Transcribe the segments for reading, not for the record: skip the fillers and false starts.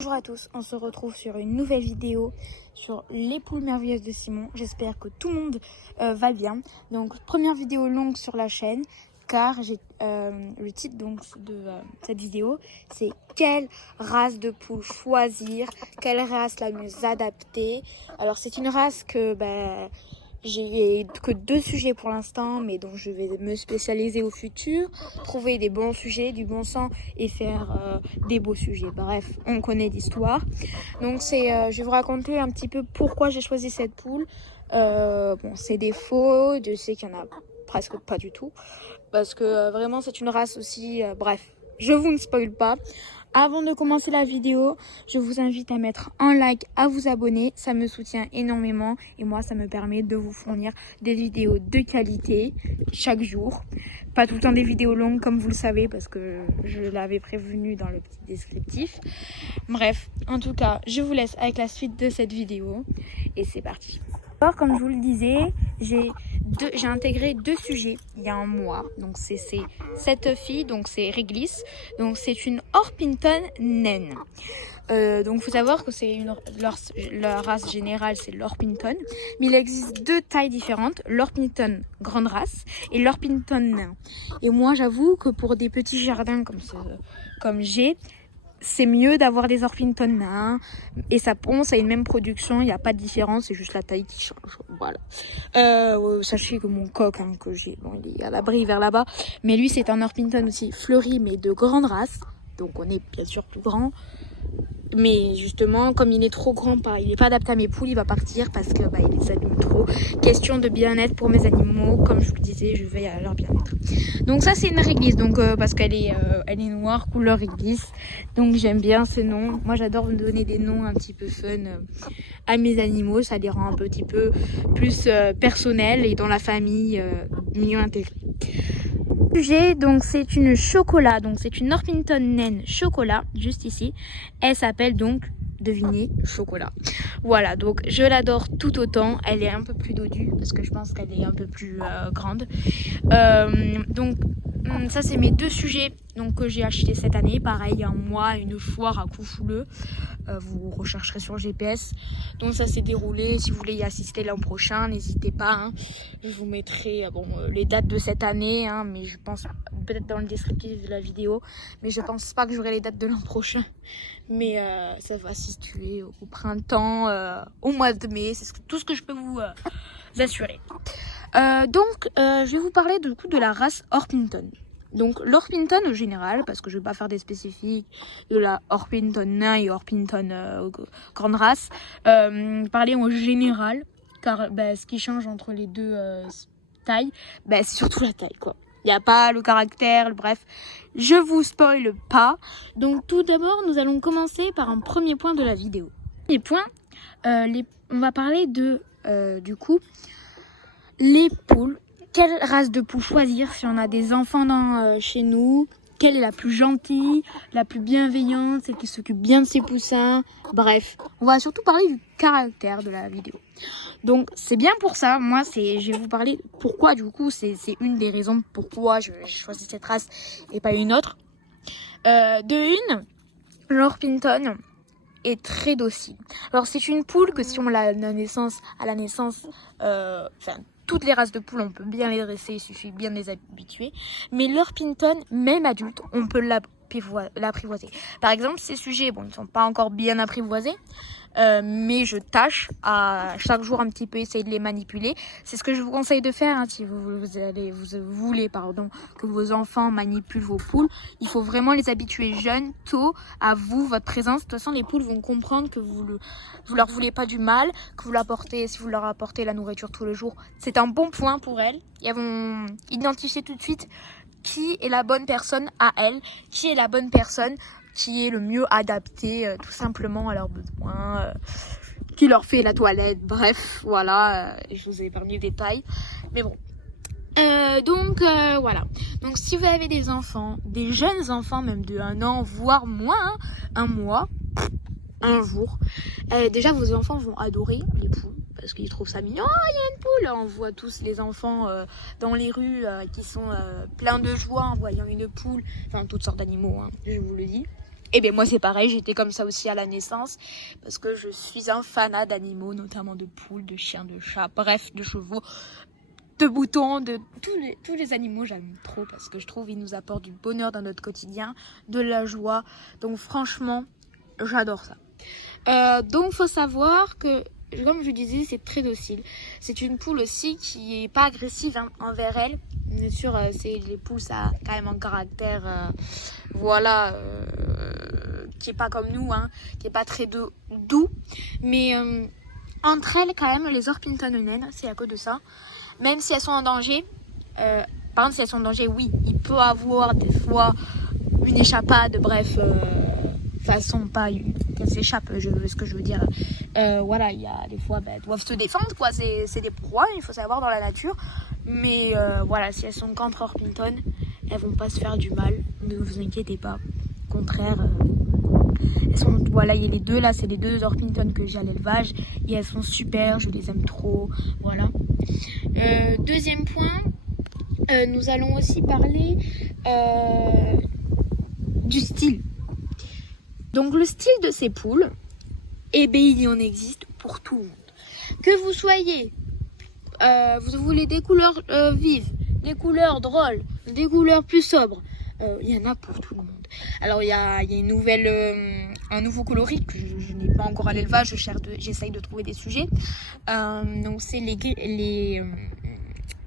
Bonjour à tous, on se retrouve sur une nouvelle vidéo sur les poules merveilleuses de Simon. J'espère que tout le monde va bien. Donc première vidéo longue sur la chaîne car j'ai le titre donc de cette vidéo c'est quelle race de poule choisir, quelle race la mieux adaptée. Alors c'est une race que j'ai que 2 sujets pour l'instant, mais donc je vais me spécialiser au futur, trouver des bons sujets, du bon sang et faire des beaux sujets. Bref, on connaît l'histoire. Donc je vais vous raconter un petit peu pourquoi j'ai choisi cette poule. Bon, ses défauts, je sais qu'il y en a presque pas du tout, parce que vraiment c'est une race aussi. Bref, je vous ne spoil pas. Avant de commencer la vidéo, je vous invite à mettre un like, à vous abonner, ça me soutient énormément et moi ça me permet de vous fournir des vidéos de qualité chaque jour. Pas tout le temps des vidéos longues comme vous le savez parce que je l'avais prévenu dans le petit descriptif. Bref, en tout cas, je vous laisse avec la suite de cette vidéo et c'est parti. Alors, comme je vous le disais, j'ai intégré 2 sujets il y a un mois. Donc c'est cette fille, donc c'est Réglisse. Donc c'est une Orpington naine. Donc il faut savoir que c'est leur race générale, c'est l'Orpington. Mais il existe 2 tailles différentes, l'Orpington grande race et l'Orpington nain. Et moi j'avoue que pour des petits jardins comme j'ai, c'est mieux d'avoir des Orpington nains et ça ponce à une même production, il n'y a pas de différence, c'est juste la taille qui change. Voilà. Sachez que mon coq que j'ai, bon, il est à l'abri vers là-bas, mais lui c'est un Orpington aussi fleuri mais de grande race, donc on est bien sûr plus grand. Mais justement, comme il est trop grand, il n'est pas adapté à mes poules, il va partir parce que il les abîme trop. Question de bien-être pour mes animaux, comme je vous le disais, je veille à leur bien-être. Donc ça c'est une réglisse, donc parce qu'elle est noire, couleur réglisse. Donc j'aime bien ces noms. Moi j'adore me donner des noms un petit peu fun à mes animaux, ça les rend un petit peu plus personnels et dans la famille mieux intégrés. Sujet, donc c'est une chocolat, donc c'est une Orpington naine chocolat, juste ici. Elle s'appelle donc, devinez, chocolat. Voilà, donc je l'adore tout autant. Elle est un peu plus dodue parce que je pense qu'elle est un peu plus grande. Donc ça c'est mes 2 sujets donc, que j'ai acheté cette année. Pareil, un mois, une foire à Coufouleux. Vous rechercherez sur GPS. Donc ça s'est déroulé. Si vous voulez y assister l'an prochain, n'hésitez pas. Hein. Je vous mettrai les dates de cette année. Hein, mais je pense peut-être dans le descriptif de la vidéo. Mais je pense pas que j'aurai les dates de l'an prochain. Mais ça va se situer au printemps, au mois de mai. C'est tout ce que je peux vous assurer. Je vais vous parler du coup de la race Orpington. Donc l'Orpington en général, parce que je ne vais pas faire des spécifiques de la Orpington nain et Orpington grande race, parler en général, car ce qui change entre les 2 tailles, c'est surtout la taille quoi. Il n'y a pas le caractère, bref, je vous spoil pas. Donc tout d'abord, nous allons commencer par un premier point de la vidéo. Les points, on va parler de, du coup, les poules. Quelle race de poule choisir si on a des enfants chez nous? Quelle est la plus gentille, la plus bienveillante, celle qui s'occupe bien de ses poussins? Bref, on va surtout parler du caractère de la vidéo. Donc c'est bien pour ça, moi je vais vous parler pourquoi du coup, c'est une des raisons pourquoi j'ai choisi cette race et pas une autre. L'Orpington est très docile. Alors c'est une poule que si on l'a à la naissance, toutes les races de poules, on peut bien les dresser, il suffit bien de les habituer. Mais l'Orpington, même adulte, on peut l'apprivoiser. Par exemple, ces sujets, ils ne sont pas encore bien apprivoisés, mais je tâche à chaque jour un petit peu essayer de les manipuler. C'est ce que je vous conseille de faire si vous voulez que vos enfants manipulent vos poules. Il faut vraiment les habituer jeunes, tôt, à vous, votre présence. De toute façon, les poules vont comprendre que vous leur voulez pas du mal, que si vous leur apportez la nourriture tous les jours, c'est un bon point pour elles. Elles vont identifier tout de suite qui est la bonne personne à elles, qui est la bonne personne qui est le mieux adapté tout simplement à leurs besoins, qui leur fait la toilette, bref, voilà, je vous ai épargné les détails, mais bon. Voilà. Donc si vous avez des enfants, des jeunes enfants, même de 1 an, voire moins, 1 mois, un jour, déjà vos enfants vont adorer les poules. Parce qu'ils trouvent ça mignon. Oh, il y a une poule. On voit tous les enfants dans les rues qui sont pleins de joie en voyant une poule. Enfin, toutes sortes d'animaux, hein, je vous le dis. Et bien moi c'est pareil, j'étais comme ça aussi à la naissance parce que je suis un fanat d'animaux, notamment de poules, de chiens, de chats, bref, de chevaux, de boutons, de tous les animaux. J'aime trop parce que je trouve qu'ils nous apportent du bonheur dans notre quotidien, de la joie. Donc franchement, j'adore ça. Donc faut savoir que, comme je disais, c'est très docile. C'est une poule aussi qui est pas agressive envers elle. Bien sûr, c'est les poules, ça a quand même un caractère, qui est pas comme nous, hein, qui est pas très doux. Mais entre elles, quand même, les Orpington naines, c'est à cause de ça. Même si elles sont en danger, par exemple, si elles sont en danger, oui, il peut avoir des fois une échappade, bref, façon pas qu'elles s'échappent, ce que je veux dire. Voilà, il y a des fois, elles doivent se défendre, quoi. C'est des proies, il faut savoir dans la nature. Mais voilà, si elles sont contre Orpington, elles vont pas se faire du mal. Ne vous inquiétez pas. Au contraire, elles sont, voilà, il y a les deux là, c'est les deux Orpington que j'ai à l'élevage et elles sont super, je les aime trop. Voilà. Deuxième point, nous allons aussi parler du style. Donc le style de ces poules, eh bien, il en existe pour tout le monde. Que vous soyez, vous voulez des couleurs vives, des couleurs drôles, des couleurs plus sobres, il y en a pour tout le monde. Alors il y a un nouveau coloris que je n'ai pas encore à l'élevage, j'essaye de trouver des sujets. Donc c'est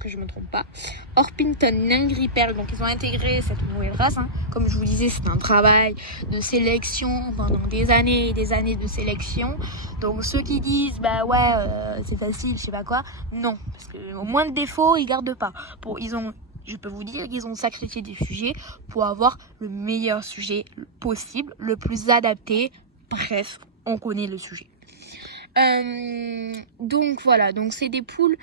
que je me trompe pas, Orpington nain gris perle. Donc ils ont intégré cette nouvelle race, hein. Comme je vous disais, c'est un travail de sélection pendant des années et des années de sélection. Donc ceux qui disent bah ouais c'est facile, je sais pas quoi, non, parce que au moins de défaut ils gardent pas. Je peux vous dire qu'ils ont sacrifié des sujets pour avoir le meilleur sujet possible, le plus adapté. Bref, on connaît le sujet. Donc voilà, donc c'est des poules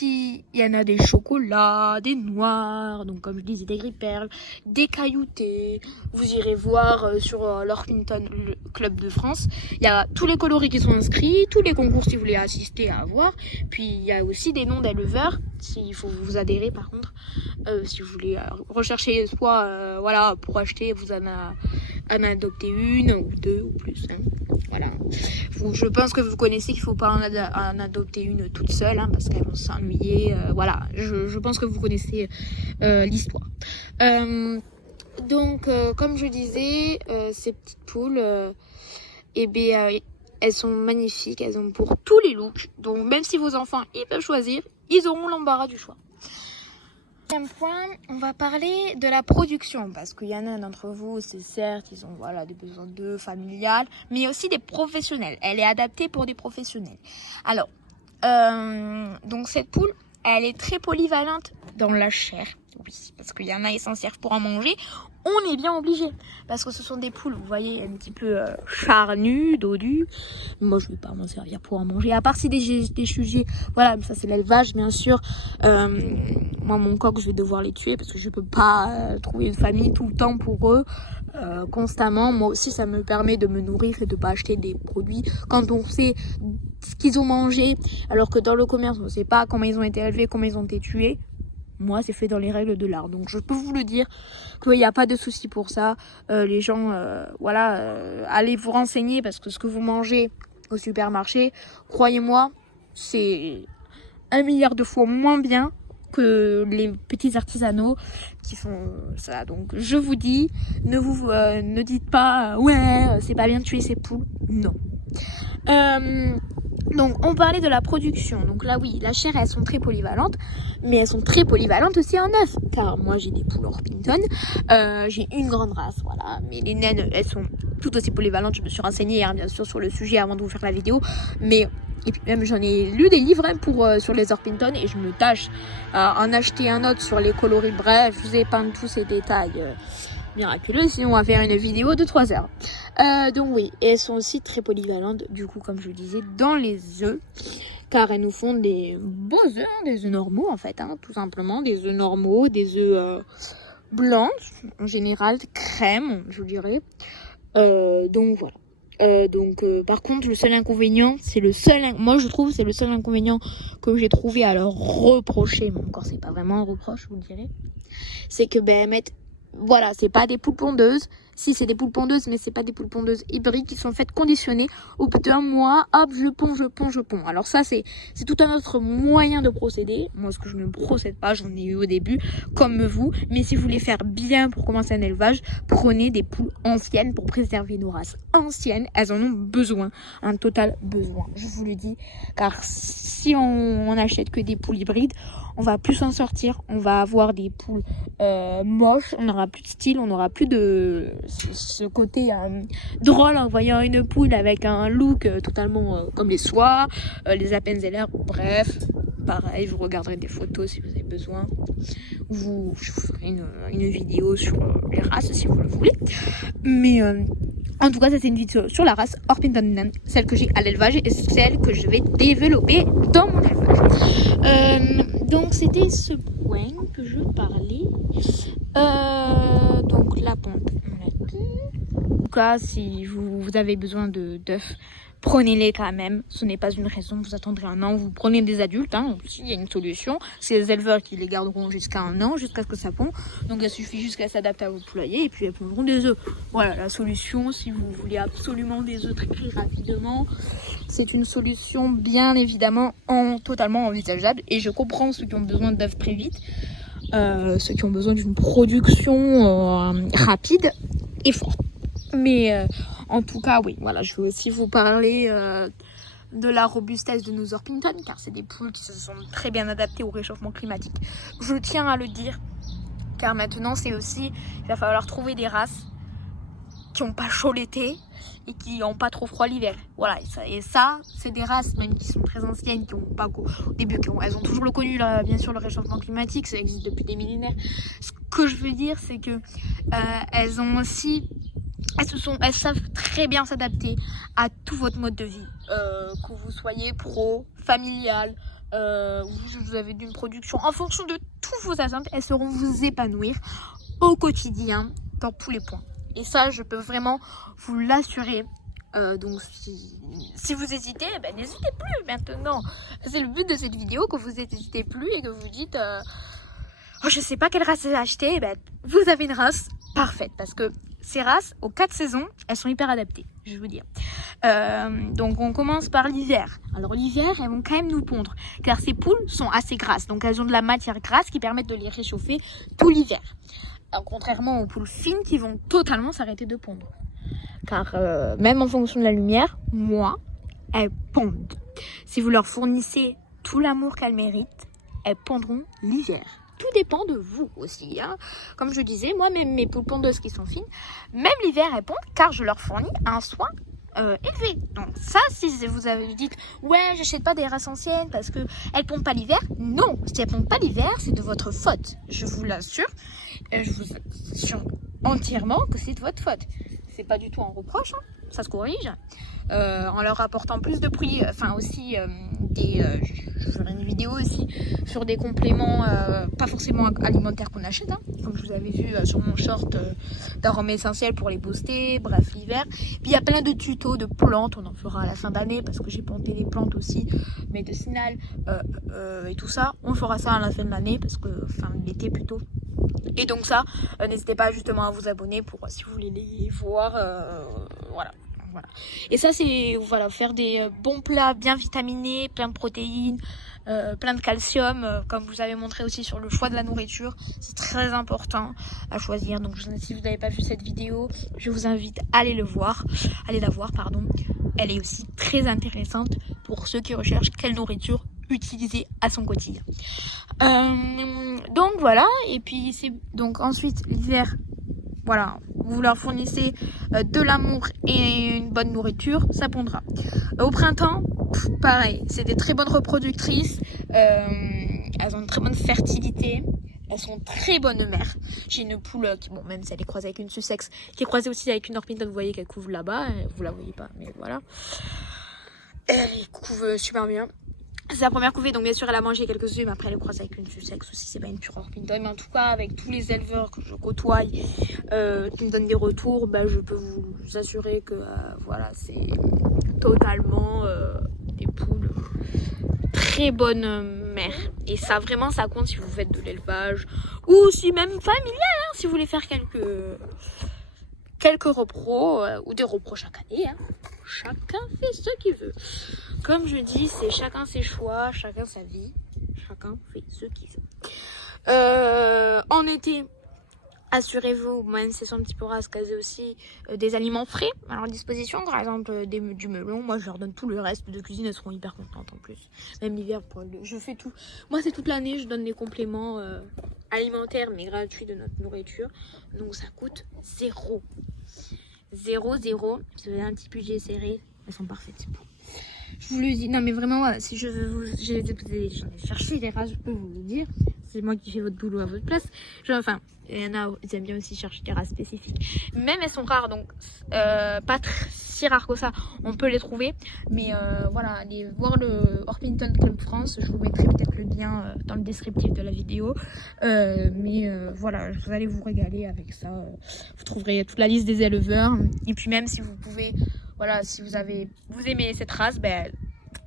il y en a des chocolats, des noirs, donc comme je disais des gris perles, des cailloutés. Vous irez voir sur l'Orpington Club de France, il y a tous les coloris qui sont inscrits, tous les concours si vous voulez assister à avoir. Puis il y a aussi des noms d'éleveurs, s'il faut vous adhérer par contre, si vous voulez rechercher soit voilà, pour acheter, vous en adopter une ou deux ou plus, hein. Voilà. Je pense que vous connaissez qu'il ne faut pas en adopter une toute seule, hein, parce qu'elles vont s'ennuyer. Voilà, je pense que vous connaissez l'histoire. Donc, comme je disais, ces petites poules, elles sont magnifiques, elles ont pour tous les looks. Donc, même si vos enfants ils peuvent choisir, ils auront l'embarras du choix. Deuxième point, on va parler de la production, parce qu'il y en a d'entre vous, c'est certes, ils ont des besoins familiales, mais il y a aussi des professionnels. Elle est adaptée pour des professionnels. Alors, donc cette poule, elle est très polyvalente dans la chair, oui, parce qu'il y en a, ils s'en servent pour en manger. On est bien obligé, parce que ce sont des poules, vous voyez, un petit peu charnues, dodues. Moi, je ne vais pas m'en servir pour en manger, à part si des sujets, voilà, ça c'est l'élevage, bien sûr. Moi, mon coq, je vais devoir les tuer, parce que je ne peux pas trouver une famille tout le temps pour eux, constamment. Moi aussi, ça me permet de me nourrir et de ne pas acheter des produits quand on sait ce qu'ils ont mangé, alors que dans le commerce, on ne sait pas comment ils ont été élevés, comment ils ont été tués. Moi, c'est fait dans les règles de l'art. Donc, je peux vous le dire qu'il n'y a pas de souci pour ça. Les gens, allez vous renseigner parce que ce que vous mangez au supermarché, croyez-moi, c'est 1 milliard de fois moins bien que les petits artisanaux qui font ça. Donc, je vous dis, ne dites pas, ouais, c'est pas bien de tuer ces poules. Non. Donc, on parlait de la production. Donc là, oui, la chair, elles sont très polyvalentes. Mais elles sont très polyvalentes aussi en œuf. Car moi, j'ai des poules Orpington. J'ai une grande race, voilà. Mais les naines, elles sont tout aussi polyvalentes. Je me suis renseignée, hein, bien sûr, sur le sujet avant de vous faire la vidéo. Et puis même, j'en ai lu des livres sur les Orpington. Et je me tâche en acheter un autre sur les coloris. Bref, je vous épargne tous ces détails miraculeux, sinon on va faire une vidéo de 3 heures. Donc oui, et elles sont aussi très polyvalentes, du coup, comme je le disais, dans les œufs, car elles nous font des beaux œufs, des œufs normaux en fait, hein, tout simplement, des œufs normaux, des œufs blancs, en général, crème, je dirais. Donc voilà. Par contre, le seul inconvénient, moi je trouve, c'est le seul inconvénient que j'ai trouvé à leur reprocher, mais encore c'est pas vraiment un reproche, je vous le dirais, c'est que voilà, c'est pas des poules pondeuses, Si, c'est des poules pondeuses, mais c'est pas des poules pondeuses hybrides qui sont faites conditionner. Au bout d'un mois, hop, je ponds. Alors ça, c'est tout un autre moyen de procéder. Moi, ce que je ne procède pas, j'en ai eu au début, comme vous. Mais si vous voulez faire bien pour commencer un élevage, prenez des poules anciennes pour préserver nos races anciennes. Elles en ont besoin, un total besoin, je vous le dis. Car si on achète que des poules hybrides, on va plus s'en sortir. On va avoir des poules moches, on n'aura plus de style, on n'aura plus de ce côté drôle en voyant une poule avec un look totalement comme les soies, les Appenzeller, bref. Pareil, je vous regarderai des photos si vous avez besoin. Je vous ferai une vidéo sur les races si vous le voulez. Mais en tout cas, ça c'est une vidéo sur la race Orpington, celle que j'ai à l'élevage et celle que je vais développer dans mon élevage. Donc c'était ce point que je parlais. Donc la pompe, on l'a dit. En tout cas, si vous avez besoin d'œufs, prenez-les quand même. Ce n'est pas une raison. Vous attendrez un an, vous prenez des adultes. S'il y a une solution, c'est les éleveurs qui les garderont jusqu'à un an, jusqu'à ce que ça pond. Donc il suffit juste qu'elles s'adaptent à vos poulaillers et puis elles pondront des œufs. Voilà la solution. Si vous voulez absolument des œufs très rapidement, c'est une solution bien évidemment totalement envisageable. Et je comprends ceux qui ont besoin d'œufs très vite. Ceux qui ont besoin d'une production rapide et forte. Mais en tout cas, oui, voilà, je vais aussi vous parler de la robustesse de nos Orpington, car c'est des poules qui se sont très bien adaptées au réchauffement climatique. Je tiens à le dire, car maintenant, c'est aussi, il va falloir trouver des races qui n'ont pas chaud l'été et qui n'ont pas trop froid l'hiver. Voilà, et ça c'est des races même qui sont très anciennes, qui n'ont pas au début, elles ont toujours connu bien sûr le réchauffement climatique, ça existe depuis des millénaires. Ce que je veux dire, c'est que elles ont aussi, elles savent très bien s'adapter à tout votre mode de vie, que vous soyez pro, familial, vous avez d'une production, en fonction de tous vos attentes, elles sauront vous épanouir au quotidien dans tous les points. Et ça, je peux vraiment vous l'assurer. Donc, si vous hésitez, n'hésitez plus maintenant. C'est le but de cette vidéo, que vous n'hésitez plus et que vous dites oh, je sais pas quelle race acheter. Vous avez une race parfaite. Parce que ces races, aux 4 saisons, elles sont hyper adaptées, je vais vous dire. Donc, on commence par l'hiver. Alors, l'hiver, elles vont quand même nous pondre. Car ces poules sont assez grasses. Donc, elles ont de la matière grasse qui permet de les réchauffer tout l'hiver. Alors, contrairement aux poules fines qui vont totalement s'arrêter de pondre. Car même en fonction de la lumière, elles pondent. Si vous leur fournissez tout l'amour qu'elles méritent, elles pondront l'hiver. Tout dépend de vous aussi. Comme je disais, moi, même mes poules pondeuses qui sont fines, même l'hiver, elles pondent car je leur fournis un soin élevé. Donc ça, si vous avez dit ouais, j'achète pas des races anciennes parce que elles pondent pas l'hiver, non, si elles pondent pas l'hiver, c'est de votre faute, je vous l'assure. Je vous assure entièrement que c'est de votre faute. C'est pas du tout un reproche, ça se corrige. En leur apportant plus de prix, aussi je ferai une vidéo aussi sur des compléments pas forcément alimentaires qu'on achète, comme je vous avais vu sur mon short d'arômes essentiels pour les booster, bref, l'hiver. Puis il y a plein de tutos de plantes, on en fera à la fin d'année parce que j'ai planté des plantes aussi médicinales et tout ça. On fera ça à la fin de l'année parce que fin de l'été plutôt. Et donc ça, n'hésitez pas justement à vous abonner pour si vous voulez les voir, voilà. Et ça c'est faire des bons plats bien vitaminés, plein de protéines, plein de calcium, comme vous avez montré aussi sur le choix de la nourriture. C'est très important à choisir. Donc si vous n'avez pas vu cette vidéo, je vous invite à aller la voir. Elle est aussi très intéressante pour ceux qui recherchent quelle nourriture utiliser à son quotidien. Donc voilà, et puis donc ensuite l'hiver, voilà, vous leur fournissez de l'amour et une bonne nourriture, ça pondra. Au printemps, pareil, c'est des très bonnes reproductrices, elles ont une très bonne fertilité, elles sont très bonnes mères. J'ai une poule qui, même si elle est croisée avec une Sussex, qui est croisée aussi avec une Orpington, vous voyez qu'elle couve là-bas, vous la voyez pas, mais voilà. Elle couve super bien. C'est la première couvée, donc bien sûr elle a mangé quelques œufs, mais après elle est croisée avec une Sussex aussi, c'est pas une pure Orpington. Mais en tout cas, avec tous les éleveurs que je côtoie, qui me donnent des retours, je peux vous assurer que c'est totalement des poules très bonnes mères. Et ça vraiment, ça compte si vous faites de l'élevage ou si même familial, si vous voulez faire quelques repros ou des repros chaque année. Hein. Chacun fait ce qu'il veut. Comme je dis, c'est chacun ses choix, chacun sa vie. Chacun fait ce qu'il veut. En été, assurez-vous, même si c'est son petit peu race, caser aussi des aliments frais à leur disposition. Par exemple, du melon. Moi, je leur donne tout le reste de cuisine. Elles seront hyper contentes en plus. Même l'hiver, je fais tout. Moi, c'est toute l'année. Je donne des compléments alimentaires, mais gratuits de notre nourriture. Donc, ça coûte 0. 0, 0. Si vous avez un petit budget serré, elles sont parfaites. C'est bon. Je vous le dis. Non, mais vraiment, voilà, si j'ai cherché les races, je peux vous le dire. C'est moi qui fais votre boulot à votre place. Enfin, il y en a, ils aiment bien aussi chercher des races spécifiques. Même elles sont rares, donc pas si rares que ça. On peut les trouver. Mais voilà, allez voir le Orpington Club France. Je vous mettrai peut-être le lien dans le descriptif de la vidéo. Mais voilà, vous allez vous régaler avec ça. Vous trouverez toute la liste des éleveurs. Et puis même si vous pouvez, voilà, si vous aimez cette race, ben,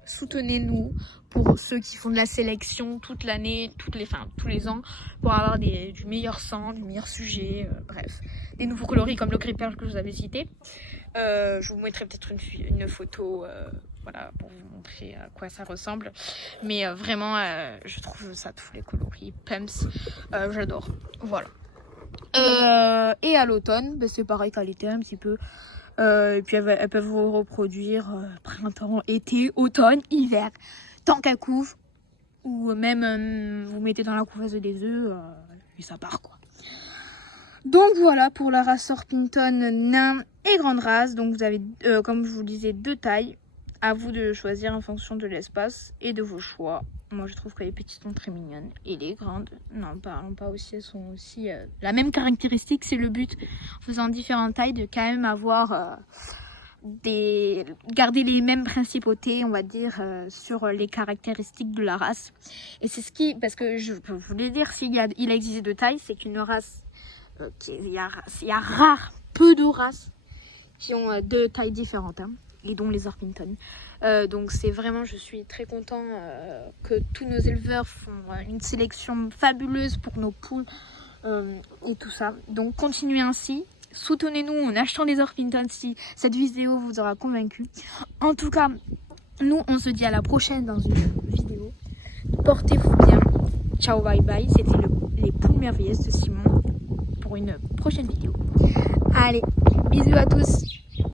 soutenez-nous pour ceux qui font de la sélection toute l'année, tous les ans, pour avoir du meilleur sang, du meilleur sujet, bref, des nouveaux coloris comme le creeper que je vous avais cité. Je vous mettrai peut-être une photo, voilà, pour vous montrer à quoi ça ressemble. Mais vraiment, je trouve ça, tous les coloris, Pumps, j'adore. Voilà. Et à l'automne, ben, c'est pareil qu'à l'été un petit peu. Et puis elles peuvent vous reproduire printemps, été, automne, hiver, tant qu'elles couvent, ou même vous mettez dans la couveuse des œufs et ça part quoi. Donc voilà pour la race Orpington nain et grande race. Donc vous avez, comme je vous le disais, 2 tailles. À vous de choisir en fonction de l'espace et de vos choix. Moi je trouve que les petites sont très mignonnes et les grandes, non parlons pas aussi, elles sont aussi la même caractéristique. C'est le but en faisant différentes tailles de quand même avoir garder les mêmes principautés, on va dire, sur les caractéristiques de la race. Et c'est parce que je peux vous le dire, il existe 2 tailles, c'est qu'une race il y a peu de races qui ont 2 tailles différentes, hein, et dont les Orpington. Donc c'est vraiment, je suis très content que tous nos éleveurs font une sélection fabuleuse pour nos poules et tout ça. Donc continuez ainsi, soutenez-nous en achetant des Orpington si cette vidéo vous aura convaincu. En tout cas, nous on se dit à la prochaine dans une vidéo. Portez-vous bien, ciao bye bye. C'était les poules merveilleuses de Simon pour une prochaine vidéo. Allez, bisous à tous.